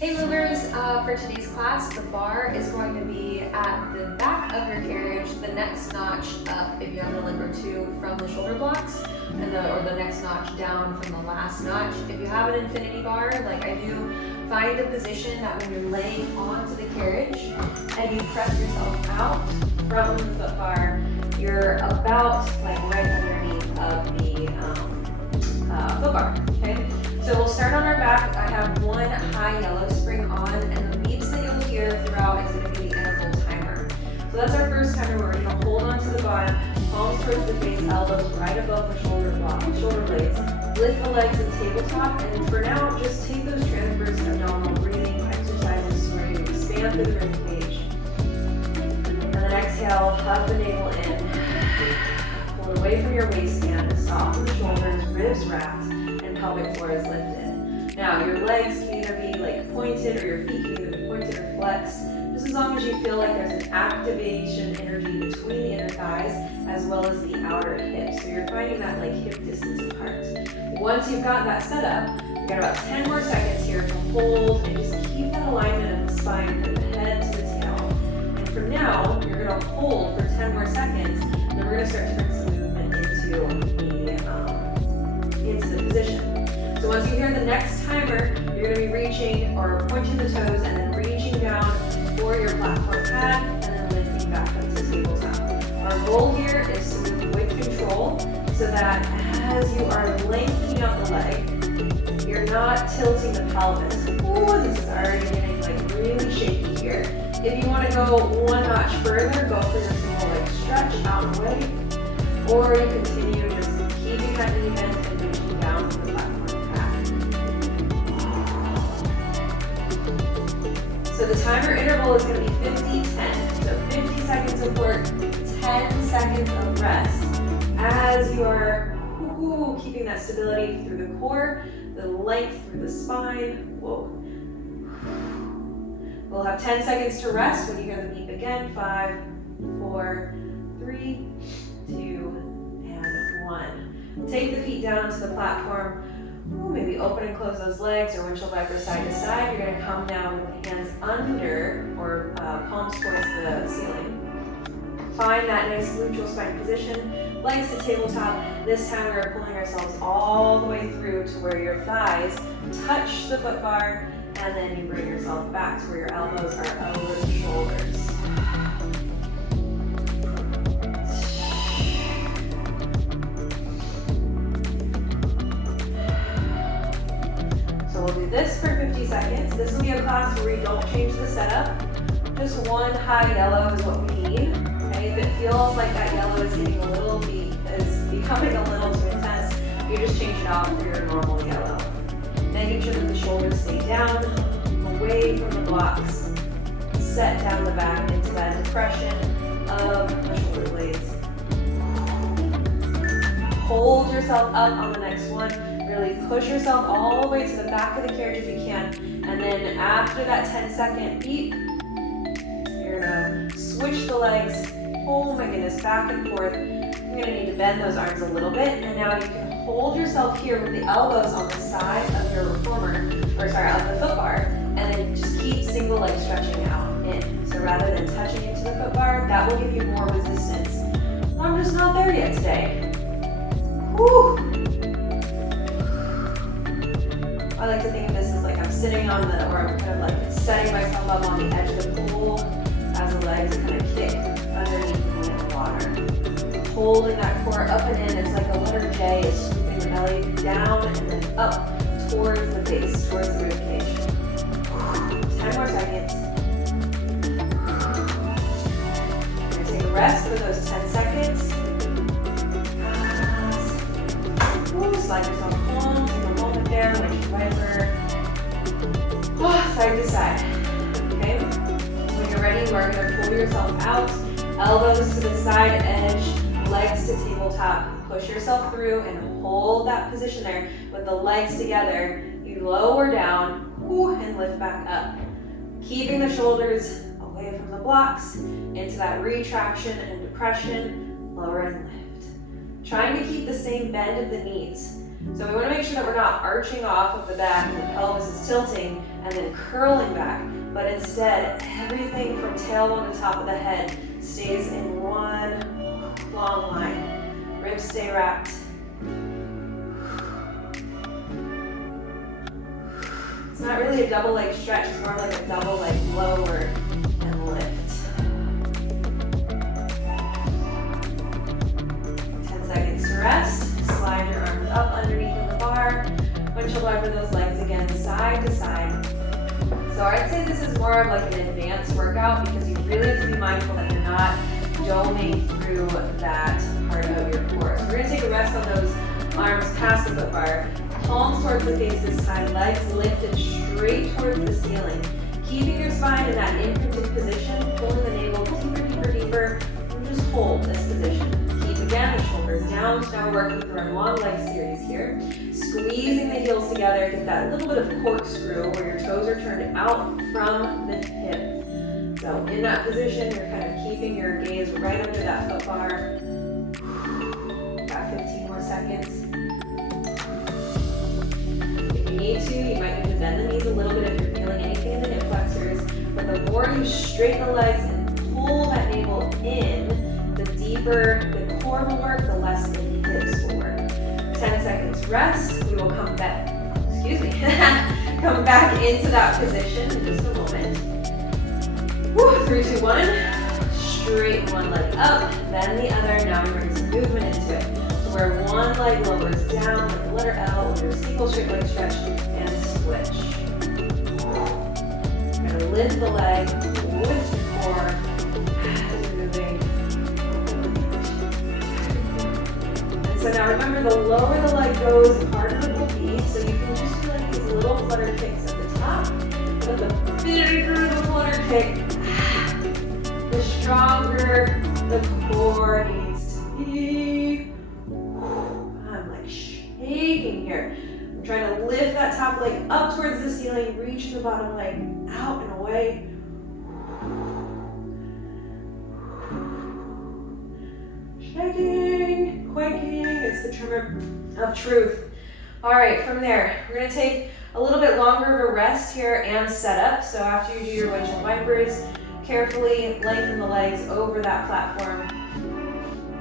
Hey movers, for today's class, the bar is going to be at the back of your carriage, the next notch up if you have a leg or two from the shoulder blocks, or the next notch down from the last notch. If you have an infinity bar, like I do, find a position that when you're laying onto the carriage and you press yourself out from the foot bar, you're about like right underneath of the foot bar, okay? So we'll start on our back. I have one high yellow spring on, and the beeps that you'll hear throughout is going to be the interval timer. So that's our first timer. We're going to hold onto the bar, palms towards the face, elbows right above the shoulder blades. Lift the legs in tabletop, and for now, just take those transverse abdominal breathing exercises where you expand through the rib cage. And then exhale, hug the navel in. Pull away from your waistband, soften the shoulders, ribs wrapped, pelvic floor is lifted. Now your legs can either be like pointed or your feet can either be pointed or flexed, just as long as you feel like there's an activation energy between the inner thighs as well as the outer hips. So you're finding that like hip distance apart. Once you've got that set up, you've got about 10 more seconds here to hold and just keep that alignment of the spine from the head to the tail. And from now, you're going to hold for 10 more seconds, and then we're going to start to bring some movement into the position. So once you hear the next timer, you're going to be reaching or pointing the toes and then reaching down for your platform pad and then lifting back up to tabletop. Our goal here is to move with control so that as you are lengthening out the leg, you're not tilting the pelvis. Ooh, this is already getting like really shaky here. If you want to go one notch further, go for your single leg stretch out and away, or you continue just keeping that knee bent and reaching down to the platform pad. So the timer interval is going to be 50-10. So 50 seconds of work, 10 seconds of rest as you are keeping that stability through the core, the length through the spine. Whoa. We'll have 10 seconds to rest when you hear the beep again. 5, 4, 3, 2, and 1. Take the feet down to the platform. Maybe open and close those legs or windshield wipers side to side. You're going to come down with the hands under or palms towards the ceiling. Find that nice neutral spine position. Legs to tabletop. This time we're pulling ourselves all the way through to where your thighs touch the foot bar, and then you bring yourself back to where your elbows are over the shoulders. So we'll do this for 50 seconds. This will be a class where we don't change the setup. Just one high yellow is what we need. Okay? If it feels like that yellow is getting becoming a little too intense, you just change it out for your normal yellow. Making sure that the shoulders stay down, away from the blocks. Set down the back into that depression of the shoulder blades. Hold yourself up on the next one. Really push yourself all the way to the back of the carriage if you can. And then after that 10-second beep, you're gonna switch the legs. Oh my goodness, back and forth. You're gonna need to bend those arms a little bit. And now you can hold yourself here with the elbows on the side of your of the foot bar. And then just keep single leg stretching out in. So rather than touching into the foot bar, that will give you more resistance. I'm just not there yet today. Whew. I like to think of this as like I'm sitting on or I'm kind of like setting myself up on the edge of the pool as the legs kind of kick underneath me in the water. Holding that core up and in, it's like a letter J is swooping the belly down and then up towards the face, towards the rib cage. 10 more seconds. You're going to take a rest for those 10 seconds. Slide yourself home, take a moment there, windshield wiper. Side to side. Okay? When you're ready, you are going to pull yourself out, elbows to the side edge, legs to tabletop. Push yourself through and hold that position there with the legs together. You lower down and lift back up. Keeping the shoulders away from the blocks into that retraction and depression, lower and lift. Trying to keep the same bend of the knees. So we want to make sure that we're not arching off of the back and the pelvis is tilting and then curling back, but instead everything from tailbone to top of the head stays in one long line. Ribs stay wrapped. It's not really a double leg stretch, it's more like a double leg lower and lift. 10 seconds to rest. Slide your arms up underneath of the bar. Windshield wiper those legs again, side to side. So I'd say this is more of like an advanced workout because you really have to be mindful that you're not doming through that part of your core. So we're gonna take a rest on those arms past the foot bar. Palms towards the face this time, legs lifted straight towards the ceiling. Keeping your spine in that imprinted position, pulling the navel deeper, deeper, deeper, and just hold this position. Keep again the shoulders down. So now we're working through our long leg series here. Squeezing the heels together, get that little bit of corkscrew where your toes are turned out from the hip. So in that position, you're kind of keeping your gaze right under that foot bar. Got 15 more seconds. Need to, you might need to bend the knees a little bit if you're feeling anything in the hip flexors, but the more you straighten the legs and pull that navel in, the deeper the core will work, the less the hips will work. 10 seconds rest, we will come back, come back into that position in just a moment. Woo, 3, 2, 1, straighten one leg up, then the other, now we bring some movement into it. Where one leg lowers down like the letter L, we'll do a single straight leg stretch and switch. We're going to lift the leg with the core as you're moving. And so now remember, the lower the leg goes, the harder it will be. So you can just do like these little flutter kicks at the top, but the bigger the flutter kick, the stronger the core needs to be. Shaking here. I'm trying to lift that top leg up towards the ceiling, reach the bottom leg out and away. Shaking, quaking, it's the tremor of truth. All right, from there, we're gonna take a little bit longer of a rest here and set up. So after you do your windshield wipers, carefully lengthen the legs over that platform.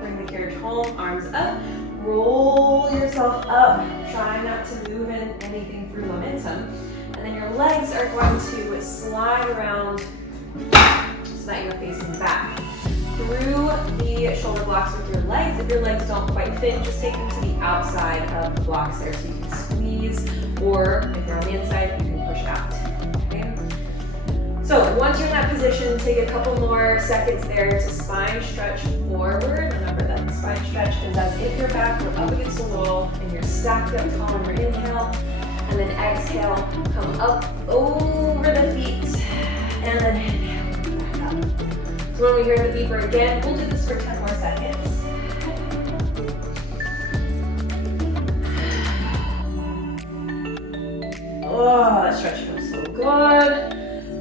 Bring the carriage home, arms up. Roll yourself up, try not to move in anything through momentum. And then your legs are going to slide around so that you're facing back. Through the shoulder blocks with your legs. If your legs don't quite fit, just take them to the outside of the blocks there so you can squeeze, or if you're on the inside, you can push out. Okay? So once you're in that position, take a couple more seconds there to spine stretch forward. Remember that the spine stretch is as if your back were up against the wall and you're stacked up tall on your inhale, and then exhale, come up over the feet, and then inhale, back up. So when we hear the beeper again, we'll do this for 10 more seconds. Oh, that stretch feels so good.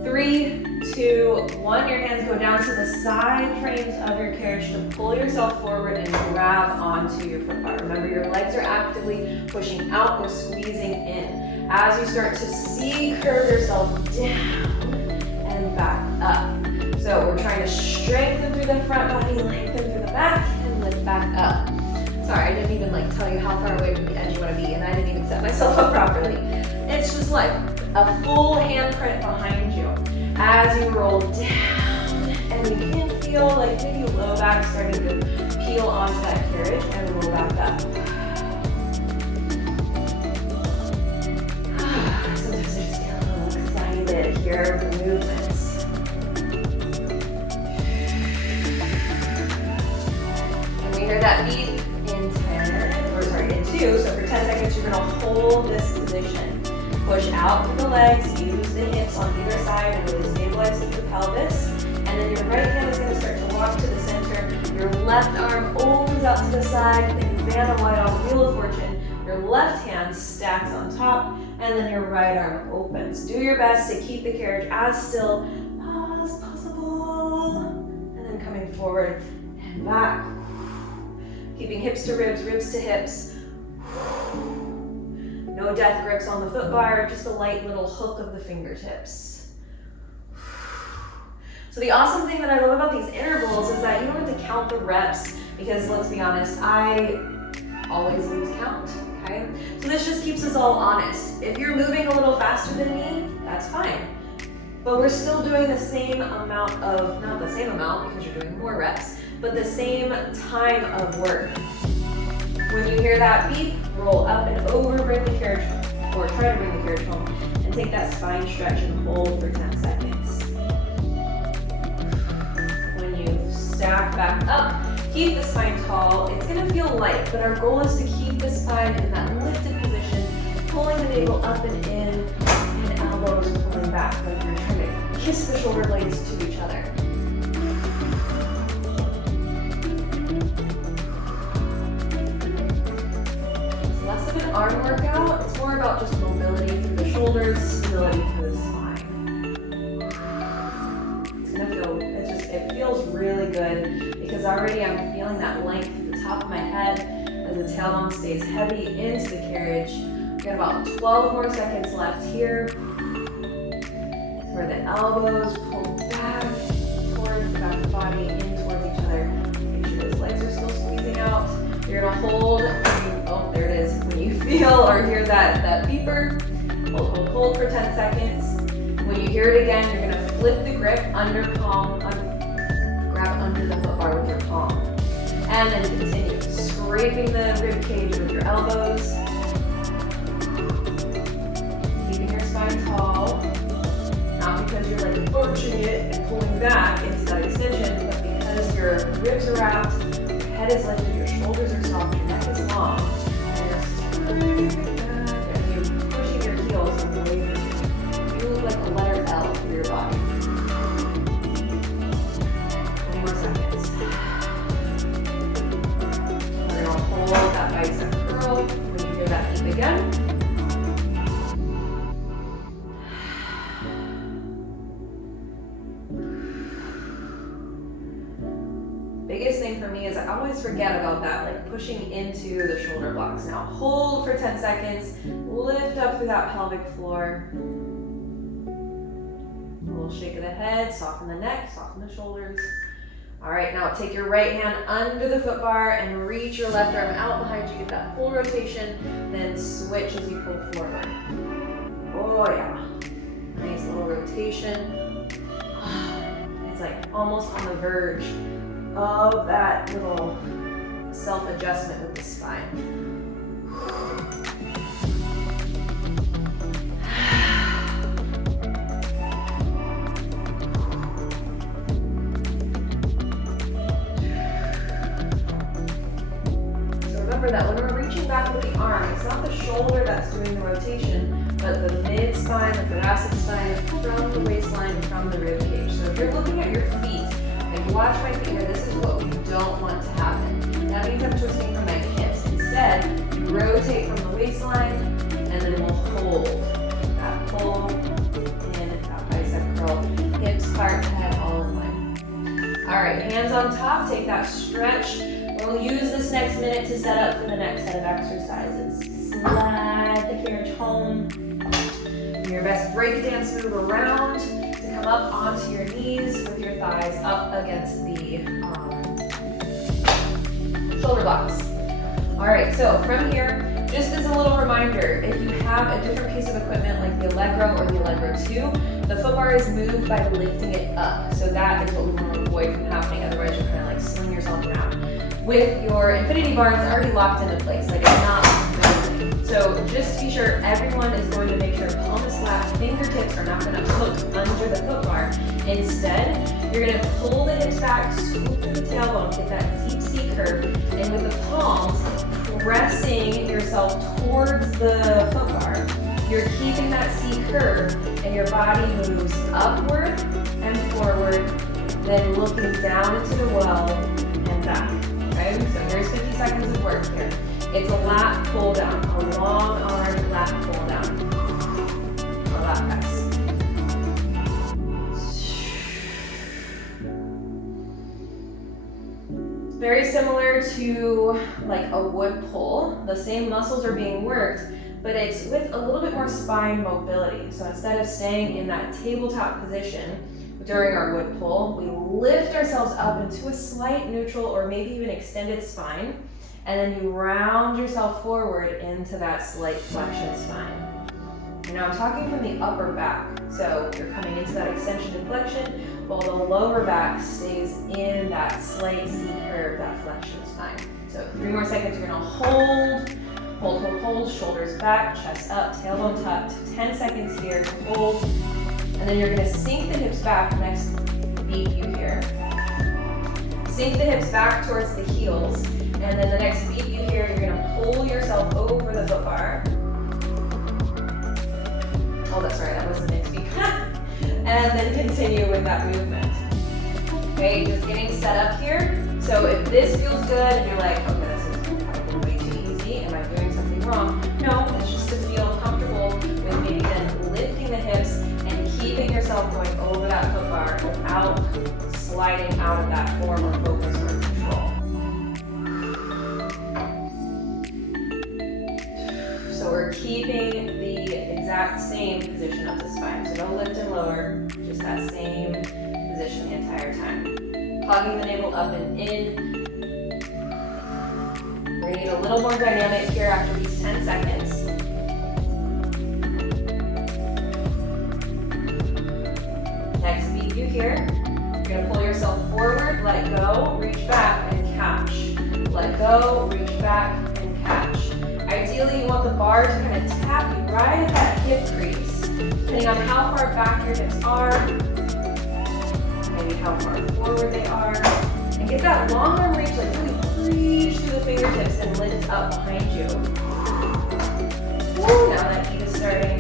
3, 2, 1. Your hands go down to the side frames of your carriage to pull yourself forward and grab onto your foot bar. Remember, your legs are actively pushing out or squeezing in. As you start to see, curve yourself down and back up. So we're trying to strengthen through the front body, lengthen through the back, and lift back up. Sorry, I didn't even tell you how far away from the edge you want to be, and I didn't even set myself up properly. It's just like a full handprint behind you as you roll down, and you can feel like maybe low back starting to peel onto that carriage and roll back up. Sometimes I just get a little excited here with the movements. And we hear that beat in 2. So for 10 seconds, you're going to hold this position. Push out through the legs, use the hips on either side and really stabilize through the pelvis. And then your right hand is going to start to walk to the center. Your left arm opens out to the side, think band of white on Wheel of Fortune. Your left hand stacks on top, and then your right arm opens. Do your best to keep the carriage as still as possible. And then coming forward and back. Keeping hips to ribs, ribs to hips. No death grips on the foot bar, just a light little hook of the fingertips. So the awesome thing that I love about these intervals is that you don't have to count the reps, because let's be honest, I always lose count, okay? So this just keeps us all honest. If you're moving a little faster than me, that's fine. But we're still doing the same amount of, not the same amount because you're doing more reps, but the same time of work. When you hear that beep, roll up and over, bring the carriage, or try to bring the carriage home, and take that spine stretch and hold for 10 seconds. When you stack back up, keep the spine tall. It's gonna feel light, but our goal is to keep the spine in that lifted position, pulling the navel up and in, and elbows pulling back, like you're trying to kiss the shoulder blades to each other. It's less of an arm workout, it's more about just mobility through the shoulders, stability through the spine. It's gonna feel, it feels really good because already I'm feeling that length through the top of my head as the tailbone stays heavy into the carriage. We got about 12 more seconds left here. Where the elbows pull back towards the back of the body, in towards each other. Make sure those legs are still squeezing out. You're gonna hold, oh, there it is. When you feel or hear that beeper, hold for 10 seconds. When you hear it again, you're gonna flip the grip under palm, grab under the foot bar with your palm. And then continue scraping the rib cage with your elbows. Keeping your spine tall. Not because you're like arching it and pulling back into that extension, but because your ribs are wrapped, your head is lifted, your shoulders are soft, your neck is long, and you're scraping back and you're pushing your heels away from you. You look like a letter L for your body. 20 more seconds. We're gonna hold that bicep curl. When you hear that beep again, biggest thing for me is I always forget about that, like pushing into the shoulder blocks. Now hold for 10 seconds, lift up through that pelvic floor. A little shake of the head, soften the neck, soften the shoulders. All right, now take your right hand under the foot bar and reach your left arm out behind you, get that full rotation, then switch as you pull forward. Oh yeah, nice little rotation. It's like almost on the verge of that little self-adjustment with the spine. So remember that when we're reaching back with the arm, it's not the shoulder that's doing the rotation, but the mid-spine, the thoracic spine, from the waistline, from the rib cage. So if you're looking at your feet, and you watch my finger, this is what we don't want to happen. That means I'm twisting from my hips. Instead, you rotate from the waistline, and then we'll hold. That pull, in, that bicep curl, hips, heart, head, all in line. All right, hands on top, take that stretch. We'll use this next minute to set up for the next set of exercises. Slide the carriage home. Do your best breakdance move around. Come up onto your knees with your thighs up against the shoulder blocks. All right, so from here, just as a little reminder, if you have a different piece of equipment like the Allegro or the Allegro 2, the foot bar is moved by lifting it up. So that is what we want to avoid from happening, otherwise you're kind of like slinging yourself around. With your infinity bar, it's already locked into place, like it's not moving. So just to be sure, everyone is going to make sure palm is flat, fingertips are not going to hook under the foot bar. Instead, you're going to pull the hips back, scoop through the tailbone, get that deep C curve, and with the palms, pressing yourself towards the foot bar, you're keeping that C curve, and your body moves upward and forward, then looking down into the well and back. Okay, so here's 50 seconds of work here. It's a lat pull down, a long arm lat pull down, or lat press. Very similar to like a wood pull. The same muscles are being worked, but it's with a little bit more spine mobility. So instead of staying in that tabletop position during our wood pull, we lift ourselves up into a slight neutral or maybe even extended spine, and then you round yourself forward into that slight flexion spine. And now I'm talking from the upper back. So you're coming into that extension and flexion, while the lower back stays in that slight C curve, that flexion spine. So 3 more seconds, you're gonna hold, shoulders back, chest up, tailbone tucked. 10 seconds here, hold. And then you're gonna sink the hips back, next beat you here. Sink the hips back towards the heels. And then the next beat you here, you're gonna pull yourself over the foot bar. Oh, that's right, that was the next beat. And then continue with that movement. Okay, just getting set up here. So if this feels good and you're like, okay, this is probably way too easy, am I doing something wrong? No, it's just to feel comfortable with maybe then lifting the hips and keeping yourself going over that foot bar without sliding out of that form or focus or control. So we're keeping the exact same position of the spine. So no lift and lower, just that same position the entire time. Hugging the navel up and in. We're gonna get a little more dynamic here after these 10 seconds. Next beat you here. You're gonna pull yourself forward, let go, reach back and catch. Let go, reach back and catch. Ideally, you want the bar to kind of tap you right at that hip crease, depending on how far back your hips are, maybe how far forward they are, and get that long arm reach, like really reach through the fingertips and lift up behind you. Woo, now that heat is starting.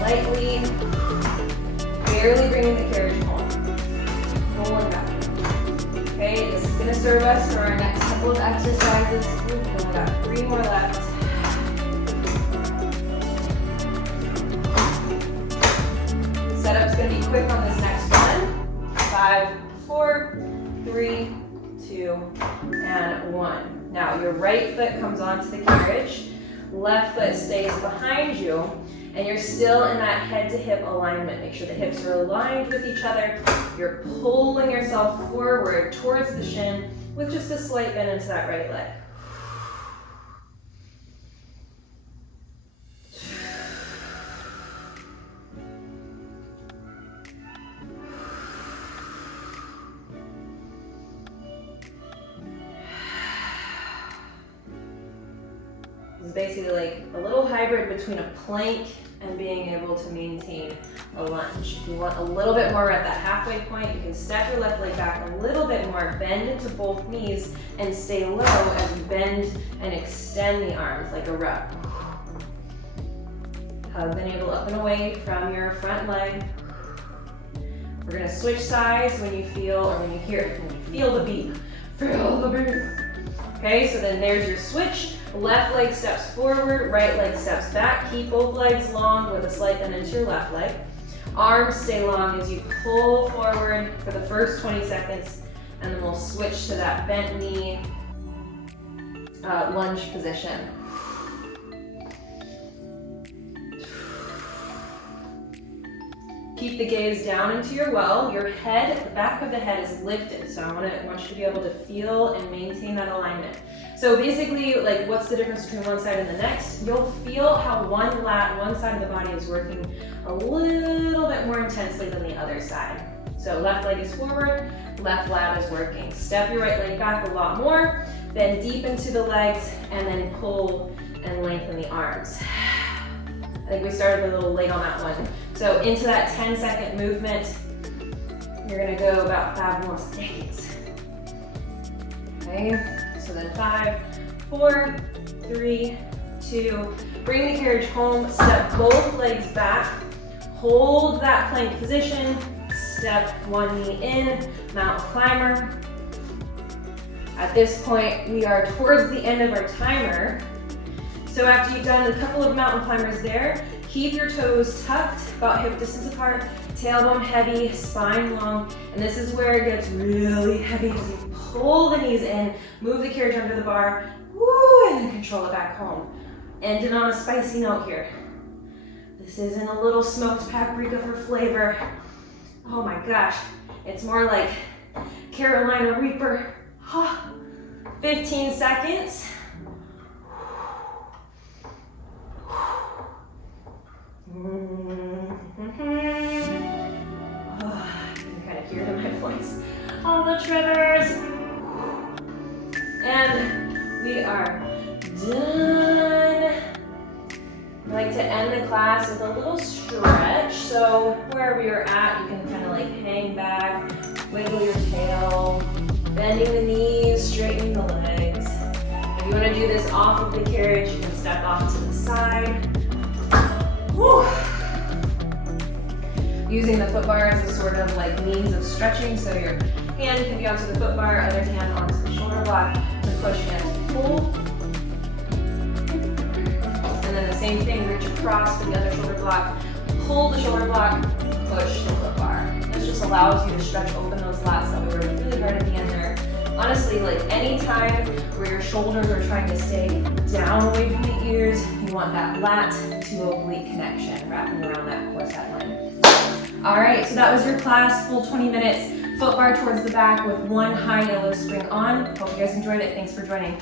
Lightly, barely bringing the carriage home. Rolling back. Okay, this is going to serve us for our next couple of exercises. We've only got 3 more left. Setup's going to be quick on this next one. 5, 4, 3, 2, and 1. Now your right foot comes onto the carriage, left foot stays behind you, and you're still in that head to hip alignment. Make sure the hips are aligned with each other. You're pulling yourself forward towards the shin with just a slight bend into that right leg. It's basically like a little hybrid between a plank and being able to maintain a lunge. If you want a little bit more at that halfway point, you can step your left leg back a little bit more, bend into both knees, and stay low as you bend and extend the arms like a row. Hug the navel up and away from your front leg. We're gonna switch sides when you feel, or when you feel the beat. Feel the beat. Okay, so then there's your switch. Left leg steps forward, right leg steps back. Keep both legs long with a slight bend into your left leg. Arms stay long as you pull forward for the first 20 seconds, and then we'll switch to that bent knee lunge position. Keep the gaze down into your well. Your head, the back of the head is lifted, so I want you to be able to feel and maintain that alignment. So basically, like, what's the difference between one side and the next? You'll feel how one side of the body is working a little bit more intensely than the other side. So left leg is forward, left lat is working. Step your right leg back a lot more, bend deep into the legs, and then pull and lengthen the arms. I think we started a little late on that one. So into that 10-second movement, you're gonna go about 5 more seconds. Okay, so then 5, 4, 3, 2, bring the carriage home, step both legs back, hold that plank position, step one knee in, mountain climber. At this point, we are towards the end of our timer. So after you've done a couple of mountain climbers there, keep your toes tucked, about hip distance apart, tailbone heavy, spine long, and this is where it gets really heavy as you pull the knees in, move the carriage under the bar, Woo, and then control it back home. Ending on a spicy note here. This isn't a little smoked paprika for flavor. Oh my gosh, it's more like Carolina Reaper. 15 seconds. I can kind of hear it in my voice. All the triggers. And we are done. I like to end the class with a little stretch. So wherever you're at, you can kind of like hang back, wiggle your tail, bending the knees, straightening the legs. If you want to do this off of the carriage, you can step off to the side. Whew. Using the foot bar as a sort of like means of stretching. So your hand can be onto the foot bar, other hand onto the shoulder block to push and pull. And then the same thing, reach across to the other shoulder block, pull the shoulder block, push the foot bar. This just allows you to stretch open those lats that we worked really hard at the end there. Honestly, like any time where your shoulders are trying to stay down away from the ears, you want that lat to oblique connection wrapping around that corset line. All right, so that was your class, full 20 minutes, foot bar towards the back with one high yellow spring on. Hope you guys enjoyed it. Thanks for joining.